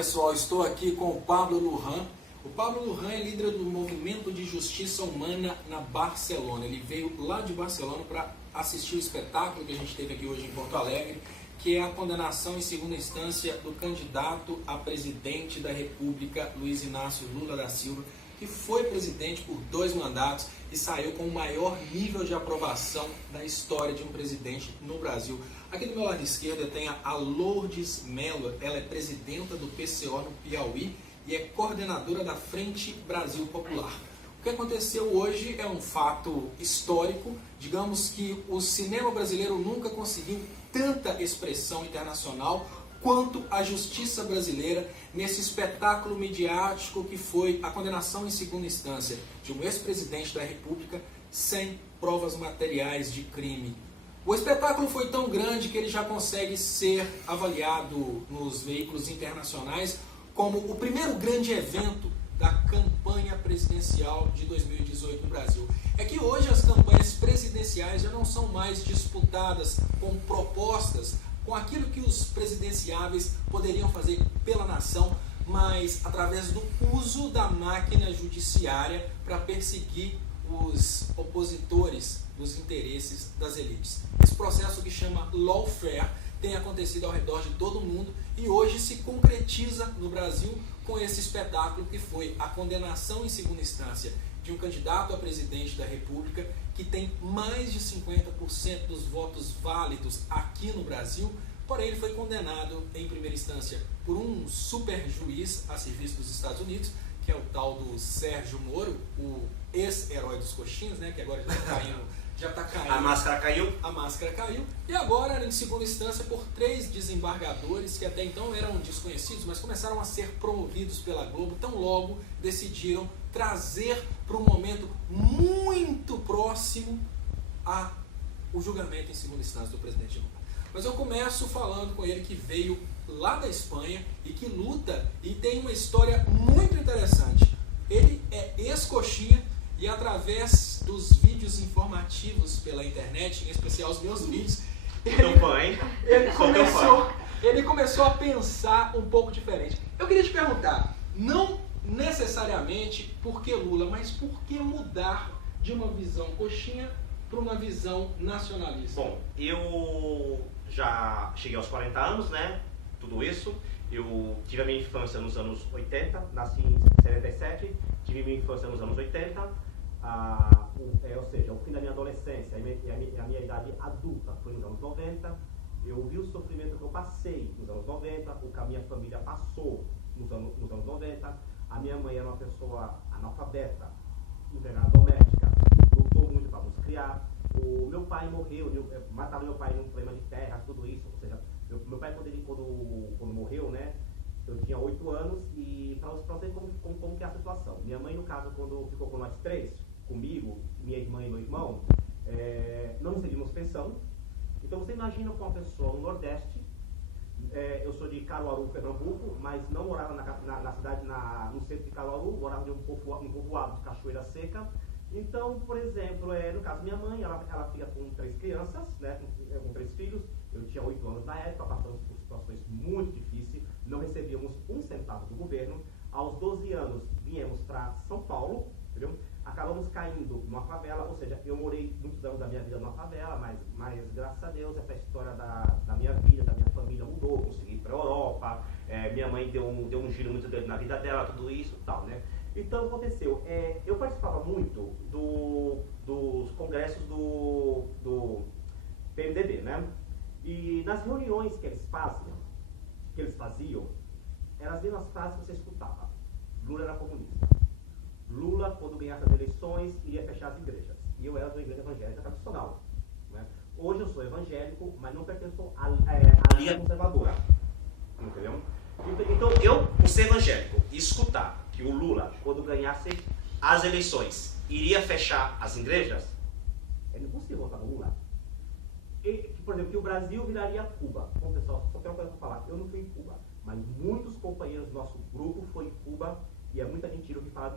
pessoal, estou aqui com o Pablo Lujan. O Pablo Lujan é líder do Movimento de Justiça Humana na Barcelona. Ele veio lá de Barcelona para assistir o espetáculo que a gente teve aqui hoje em Porto Alegre, que é a condenação em segunda instância do candidato a presidente da República, Luiz Inácio Lula da Silva, que foi presidente por 2 mandatos e saiu com o maior nível de aprovação da história de um presidente no Brasil. Aqui do meu lado esquerdo eu tenho a Lourdes Mello, ela é presidenta do PCO no Piauí e é coordenadora da Frente Brasil Popular. O que aconteceu hoje é um fato histórico. Digamos que o cinema brasileiro nunca conseguiu tanta expressão internacional quanto a justiça brasileira nesse espetáculo midiático que foi a condenação em segunda instância de um ex-presidente da República sem provas materiais de crime. O espetáculo foi tão grande que ele já consegue ser avaliado nos veículos internacionais como o primeiro grande evento da campanha presidencial de 2018 no Brasil. É que hoje as campanhas presidenciais já não são mais disputadas com propostas, com aquilo que os presidenciáveis poderiam fazer pela nação, mas através do uso da máquina judiciária para perseguir os opositores dos interesses das elites. Esse processo que chama lawfare tem acontecido ao redor de todo mundo e hoje se concretiza no Brasil com esse espetáculo que foi a condenação em segunda instância de um candidato a presidente da República que tem mais de 50% dos votos válidos aqui no Brasil, porém ele foi condenado em primeira instância por um super juiz a serviço dos Estados Unidos, que é o tal do Sérgio Moro, o ex-herói dos coxinhas, né, que agora já está caindo. A máscara caiu. A máscara caiu. E agora, em segunda instância, por 3 desembargadores que até então eram desconhecidos, mas começaram a ser promovidos pela Globo, tão logo decidiram trazer para um momento muito próximo o julgamento em segunda instância do presidente Lula. Mas eu começo falando com ele que veio lá da Espanha e que luta e tem uma história muito interessante. Ele é ex-coxinha e através dos vídeos informativos pela internet, em especial os meus vídeos, ele começou a pensar um pouco diferente. Eu queria te perguntar, não necessariamente por que Lula, mas por que mudar de uma visão coxinha para uma visão nacionalista? Bom, eu já cheguei aos 40 anos, né? Tudo isso. Eu tive a minha infância nos anos 80, nasci em 77, tive minha infância nos anos 80, ou seja, o fim da minha adolescência e a minha idade adulta foi nos anos 90. Eu vi o sofrimento que eu passei nos anos 90, o que a minha família passou nos anos 90. A minha mãe era uma pessoa analfabeta, empregada doméstica, lutou muito para nos criar. O meu pai morreu, mataram meu pai num problema de terra, tudo isso. Ou seja, meu pai, quando morreu, né, eu tinha 8 anos e para você ver como que é a situação. Minha mãe, no caso, quando ficou com nós 3, comigo, minha irmã e meu irmão, não recebíamos pensão. Então você imagina com uma pessoa no Nordeste, eu sou de Caruaru, Pernambuco, mas não morava na cidade, no centro de Caruaru, morava em um povoado de Cachoeira Seca. Então, por exemplo, no caso minha mãe, ela fica com 3 crianças, né, com 3 filhos. Eu tinha 8 anos na época, passamos por situações muito difíceis, não recebíamos um centavo do governo. Aos 12 anos viemos para São Paulo, entendeu? Acabamos caindo numa favela, ou seja, eu morei muitos anos da minha vida numa favela, mas graças a Deus essa história da minha vida, da minha família mudou, consegui ir para a Europa, minha mãe deu um giro muito grande na vida dela, tudo isso e tal, né? Então aconteceu, eu participava muito dos congressos do PMDB, né? E nas reuniões que eles faziam, eram as mesmas frases que você escutava. Lula era comunista. Lula, quando ganhasse as eleições, iria fechar as igrejas. E eu era de uma igreja evangélica tradicional, né? Hoje eu sou evangélico, mas não pertenço à linha conservadora. Entendeu? Então eu, por ser evangélico, e escutar que o Lula, quando ganhasse as eleições, iria fechar as igrejas, é impossível votar no Lula. Por exemplo, que o Brasil viraria Cuba. Bom, pessoal, só tem uma coisa para falar. Eu não fui em Cuba, mas muitos companheiros do nosso grupo foram em Cuba e é muita mentira o que fala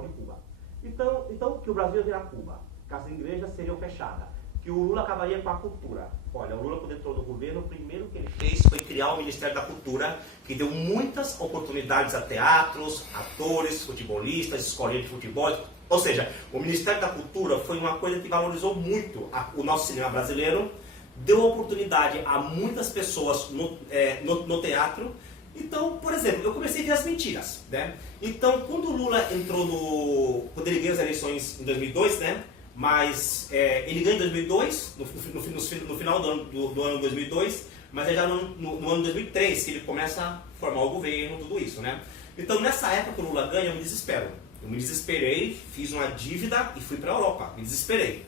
de Cuba. Então, que o Brasil ia virar Cuba, que as igrejas seriam fechadas, que o Lula acabaria com a cultura. Olha, o Lula, quando entrou no governo, o primeiro que ele fez foi criar o Ministério da Cultura, que deu muitas oportunidades a teatros, atores, futebolistas, escolinhas de futebol. Ou seja, o Ministério da Cultura foi uma coisa que valorizou muito o nosso cinema brasileiro, deu oportunidade a muitas pessoas no teatro. Então, por exemplo, eu comecei a ver as mentiras, né? Então, quando o Lula entrou quando ele ganhou as eleições em 2002, né? Mas ele ganha em 2002, no final do ano 2002, mas é já no ano 2003 que ele começa a formar o governo, tudo isso, né? Então, nessa época que o Lula ganha, eu me desespero. Eu me desesperei, fiz uma dívida e fui para a Europa. Me desesperei.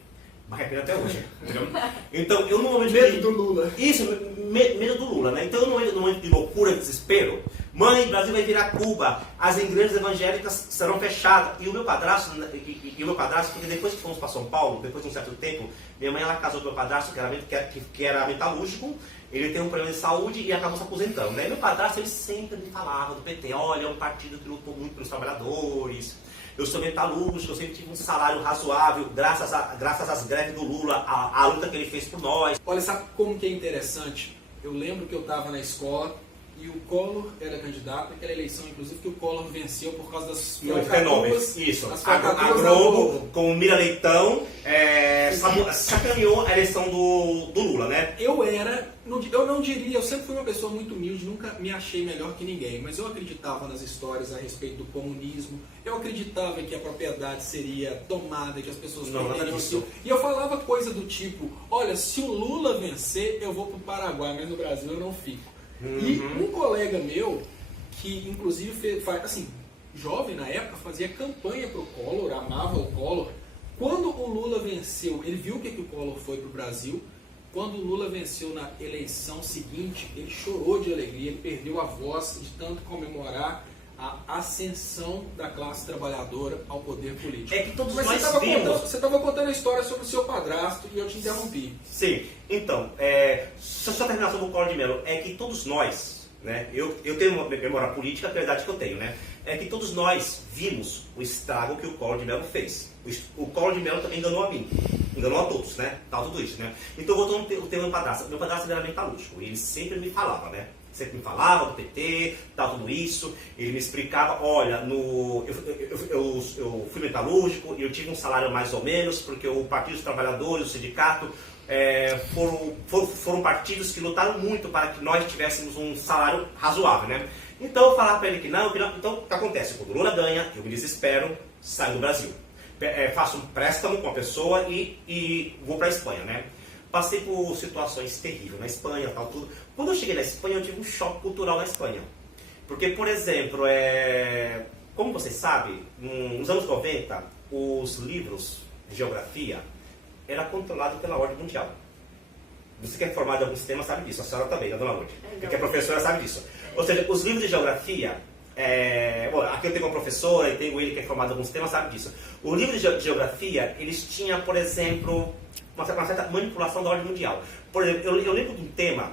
Mas arrependo até hoje. Então, eu no momento Medo do Lula. Isso, medo do Lula, né? Então, no momento de loucura, de desespero, mãe, o Brasil vai virar Cuba, as igrejas evangélicas serão fechadas. E o meu padrasto, porque depois que fomos para São Paulo, depois de um certo tempo, minha mãe ela casou com o meu padrasto, que era metalúrgico, ele tem um problema de saúde e acabou se aposentando. Né? E meu padrasto, ele sempre me falava do PT, olha, é um partido que lutou muito pelos trabalhadores. Eu sou metalúrgico, eu sempre tive um salário razoável, graças às greves do Lula, a luta que ele fez por nós. Olha, sabe como que é interessante? Eu lembro que eu estava na escola e o Collor era candidato naquela eleição, inclusive, que o Collor venceu por causa das fenômenos. Isso. A Globo, Globo, com o Mira Leitão, sacaneou a eleição do Lula, né? Eu não diria, eu sempre fui uma pessoa muito humilde, nunca me achei melhor que ninguém, mas eu acreditava nas histórias a respeito do comunismo, eu acreditava que a propriedade seria tomada, que as pessoas perderiam. E eu falava coisa do tipo, olha, se o Lula vencer, eu vou para o Paraguai, mas no Brasil eu não fico. E um colega meu, que inclusive jovem na época, fazia campanha para o Collor, amava o Collor. Quando o Lula venceu, ele viu o que o Collor foi para o Brasil. Quando o Lula venceu na eleição seguinte, ele chorou de alegria, ele perdeu a voz de tanto comemorar a ascensão da classe trabalhadora ao poder político. É que todos Mas nós você estava contando a história sobre o seu padrasto e eu te interrompi. Sim, então, só terminar sobre o Collor de Mello, é que todos nós, né, eu tenho uma memória política, a verdade que eu tenho, né, é que todos nós vimos o estrago que o Collor de Mello fez. O Collor de Mello também enganou a mim, enganou a todos, né, tal, tudo isso, né. Então, voltando ao tema do padrasto, meu padrasto era metalúrgico, e ele sempre me falava, né, sempre me falava do PT, tal, tudo isso, ele me explicava, olha, eu fui metalúrgico e eu tive um salário mais ou menos, porque o Partido dos Trabalhadores, o sindicato, foram partidos que lutaram muito para que nós tivéssemos um salário razoável, né? Então eu falava para ele que não, então o que acontece? Quando o Lula ganha, eu me desespero, saio do Brasil. Faço um préstamo com a pessoa e vou para a Espanha, né? Passei por situações terríveis na Espanha, tal, tudo. Quando eu cheguei na Espanha, eu tive um choque cultural na Espanha. Porque, por exemplo, como você sabe, nos anos 90, os livros de geografia eram controlados pela ordem mundial. Você que é formado em algum sistema sabe disso, a senhora também, a dona Lourdes, que é professora sabe disso. Ou seja, os livros de geografia, aqui eu tenho uma professora e tenho ele que é formado em algum sistema sabe disso. O livro de geografia, eles tinham, por exemplo, uma certa manipulação da ordem mundial. Por exemplo, eu lembro de um tema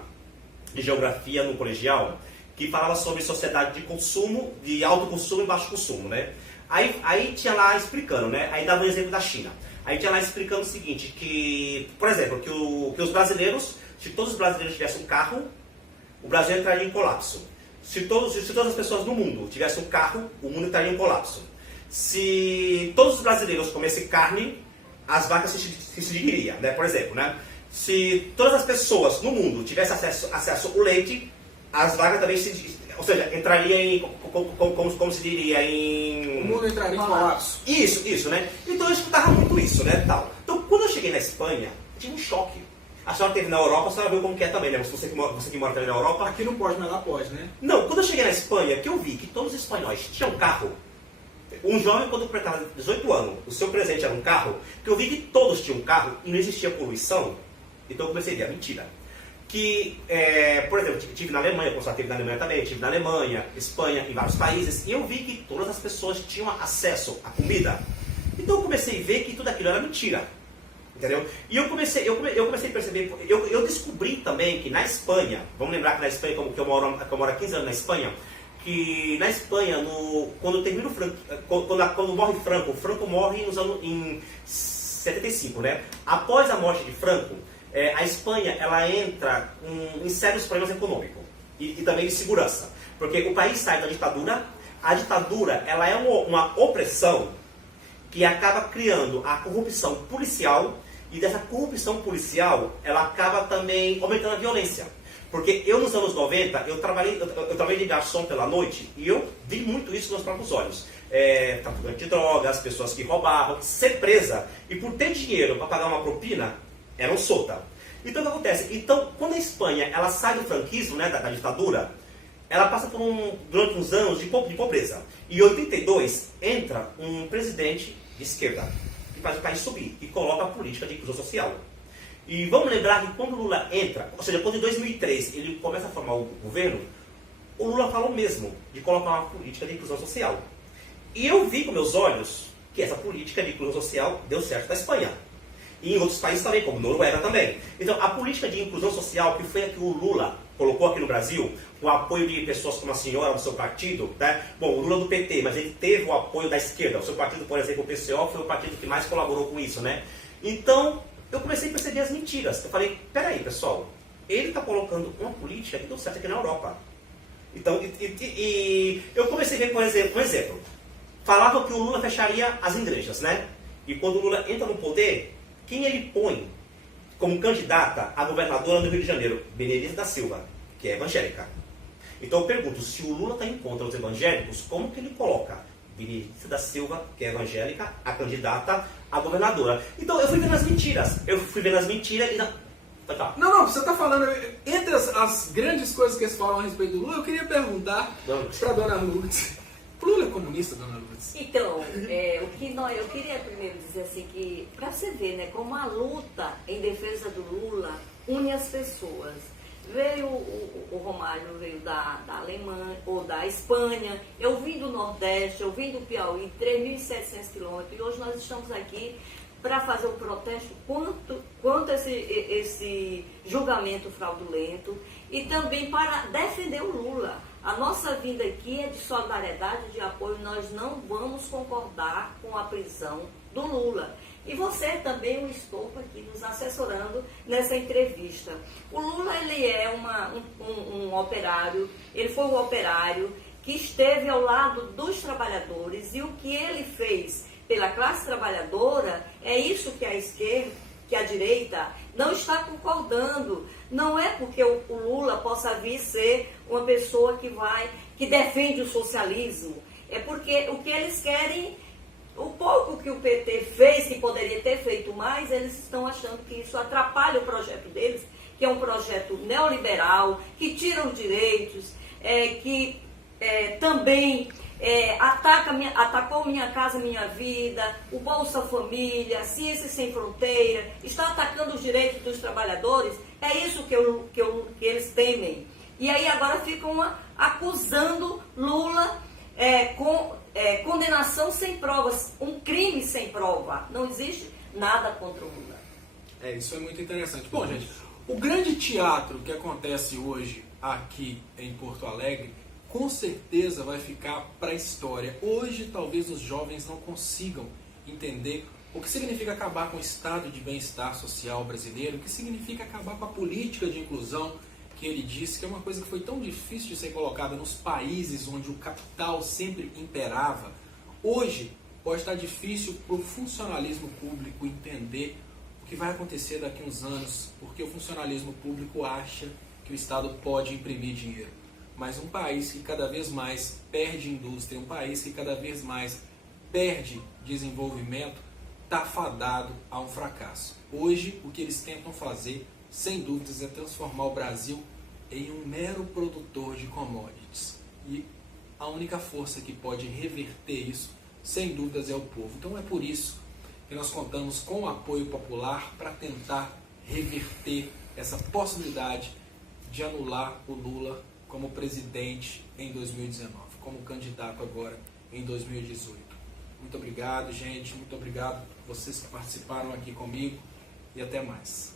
de geografia no colegial que falava sobre sociedade de consumo, de alto consumo e baixo consumo, né? Aí tinha lá explicando, né? Aí dava um exemplo da China. Aí tinha lá explicando o seguinte, que, por exemplo, que os brasileiros, se todos os brasileiros tivessem um carro, o Brasil entraria em colapso. Se todas as pessoas no mundo tivessem um carro, o mundo entraria em colapso. Se todos os brasileiros comessem carne, as vacas se extinguiriam, né? Por exemplo, né? Se todas as pessoas no mundo tivessem acesso ao leite, as vacas também ou seja, entraria em, como se diria, em... O mundo entraria em colapso. Isso, né? Então eu escutava muito isso, né, tal. Então quando eu cheguei na Espanha, eu tive um choque. A senhora esteve na Europa, a senhora viu como que é também, né? Você que mora também na Europa. Aqui não pode, mas lá pode, né? Não, quando eu cheguei na Espanha, que eu vi que todos os espanhóis tinham carro. Um jovem, quando completava 18 anos, o seu presente era um carro, que eu vi que todos tinham carro e não existia poluição, então eu comecei a ver a mentira. Que, por exemplo, tive na Alemanha, como teve na Alemanha também, tive na Alemanha, Espanha, em vários países, e eu vi que todas as pessoas tinham acesso à comida. Então eu comecei a ver que tudo aquilo era mentira. Entendeu? E eu comecei a perceber, eu descobri também que na Espanha, vamos lembrar que na Espanha, que eu moro há 15 anos na Espanha, que na Espanha, quando morre Franco, o Franco morre em 75, né? Após a morte de Franco, a Espanha ela entra em sérios problemas econômicos e também de segurança. Porque o país sai da ditadura, a ditadura ela é uma opressão que acaba criando a corrupção policial, e dessa corrupção policial ela acaba também aumentando a violência. Porque eu nos anos 90, eu trabalhei de garçom pela noite e eu vi muito isso com os próprios olhos. Traficante de drogas, pessoas que roubavam, ser presa e por ter dinheiro para pagar uma propina, eram soltas. Então o que acontece? Então, quando a Espanha ela sai do franquismo, né, da ditadura, ela passa durante uns anos de pobreza. E em 82 entra um presidente de esquerda, que faz o país subir, e coloca a política de inclusão social. E vamos lembrar que quando o Lula entra, ou seja, quando em 2003 ele começa a formar o governo, o Lula falou mesmo de colocar uma política de inclusão social. E eu vi com meus olhos que essa política de inclusão social deu certo na Espanha. E em outros países também, como Noruega também. Então, a política de inclusão social, que foi a que o Lula colocou aqui no Brasil, com o apoio de pessoas como a senhora do seu partido, né? Bom, o Lula do PT, mas ele teve o apoio da esquerda. O seu partido, por exemplo, o PCO, foi o partido que mais colaborou com isso, né? Então, eu comecei a perceber as mentiras. Eu falei, peraí, pessoal, ele está colocando uma política que deu certo aqui na Europa. Então, eu comecei a ver, por exemplo, um exemplo. Falavam que o Lula fecharia as igrejas, né? E quando o Lula entra no poder, quem ele põe como candidata a governadora do Rio de Janeiro? Benedita da Silva, que é evangélica. Então eu pergunto, se o Lula está em contra dos evangélicos, como que ele coloca Benedita da Silva, que é evangélica, a candidata a governadora? Então eu fui vendo as mentiras. E Não, você está falando, entre as grandes coisas que eles falam a respeito do Lula, eu queria perguntar para a dona Lourdes. O Lula é comunista, dona Lourdes? Então, eu queria primeiro dizer assim que, para você ver, né, como a luta em defesa do Lula une as pessoas. Veio o Romário, veio da Alemanha, ou da Espanha, eu vim do Nordeste, eu vim do Piauí, 3.700 quilômetros, e hoje nós estamos aqui para fazer um protesto contra esse julgamento fraudulento e também para defender o Lula. A nossa vida aqui é de solidariedade, de apoio, nós não vamos concordar com a prisão do Lula. E você também o estou aqui nos assessorando nessa entrevista. O Lula, ele é um operário, ele foi um operário que esteve ao lado dos trabalhadores, e o que ele fez pela classe trabalhadora é isso que a esquerda, que a direita não está concordando. Não é porque o Lula possa vir ser uma pessoa que defende o socialismo, é porque o que eles querem, o pouco que o PT fez, que poderia ter feito mais, eles estão achando que isso atrapalha o projeto deles, que é um projeto neoliberal, que tira os direitos, que também atacou Minha Casa Minha Vida, o Bolsa Família, Ciência Sem Fronteira, está atacando os direitos dos trabalhadores. É isso que eles temem. E aí agora ficam acusando Lula com condenação sem provas, um crime sem prova. Não existe nada contra o Lula. Isso é muito interessante. Bom, gente, o grande teatro que acontece hoje aqui em Porto Alegre, com certeza vai ficar para a história. Hoje, talvez os jovens não consigam entender o que significa acabar com o estado de bem-estar social brasileiro, o que significa acabar com a política de inclusão, que ele disse que é uma coisa que foi tão difícil de ser colocada nos países onde o capital sempre imperava. Hoje, pode estar difícil para o funcionalismo público entender o que vai acontecer daqui a uns anos, porque o funcionalismo público acha que o Estado pode imprimir dinheiro. Mas um país que cada vez mais perde indústria, um país que cada vez mais perde desenvolvimento, está fadado a um fracasso. Hoje, o que eles tentam fazer, sem dúvidas, é transformar o Brasil em um mero produtor de commodities. E a única força que pode reverter isso, sem dúvidas, é o povo. Então é por isso que nós contamos com o apoio popular para tentar reverter essa possibilidade de anular o Lula como presidente em 2019, como candidato agora em 2018. Muito obrigado, gente. Muito obrigado a vocês que participaram aqui comigo e até mais.